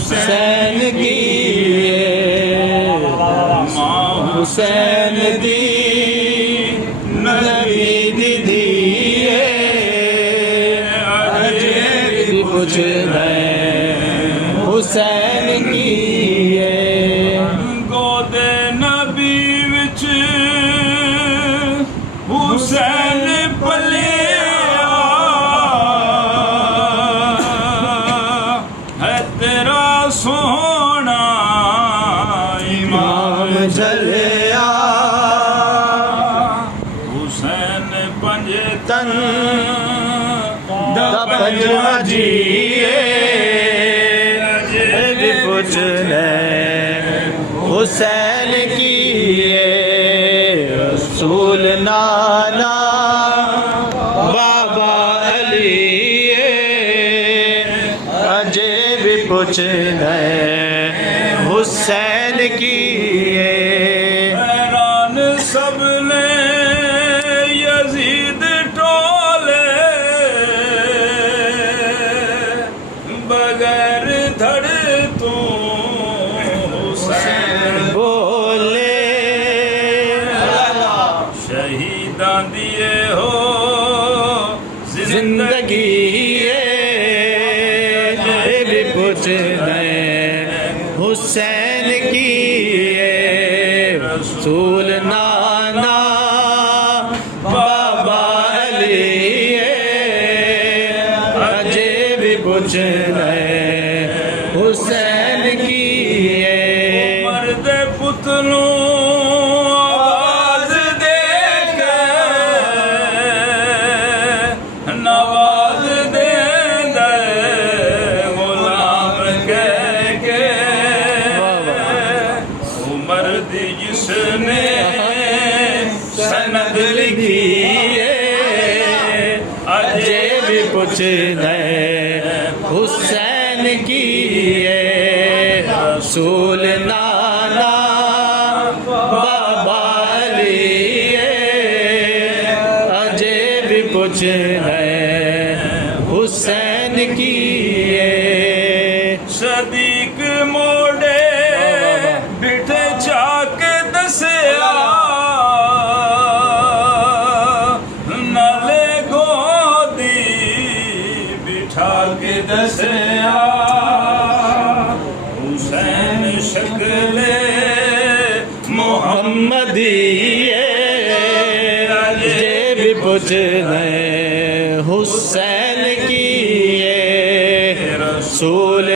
हुसैन की हुसैन दी नबी दी दिए अजे भी कुछ नहीं हुसैन की गोदे नबी विच हुसैन पलिया है तेरा सोना इमाम जलिया हुसैन पंजे तन पंजवा जिए भी कुछ नहीं हुसैन की रसूल नाना बाबा अली अजे भी कुछ नहीं हुसैन की हैरान सबने यजीद टोले बगैर धड़ तू हुसैन बोले शहीदा दिए हो जिंदगी ये भी कुछ नहीं हुसैन की रसूल नाना बाबा अली अजे भी कुछ नहीं हुसैन की मर्द पुतलों आवाज दे के नवाज दे गुलाम कह के मर्द जिसने सनद लिखी अजे भी कुछ नहीं हुसैन की रसूल नाना बाबा अली अजे भी कुछ नहीं हुसैन की सदीक मोड़े बिठे चाक दसिया नाले गोदी बिठा के दसिया हुसैन शक्ले मोहम्मदी अजे भी कुछ नहीं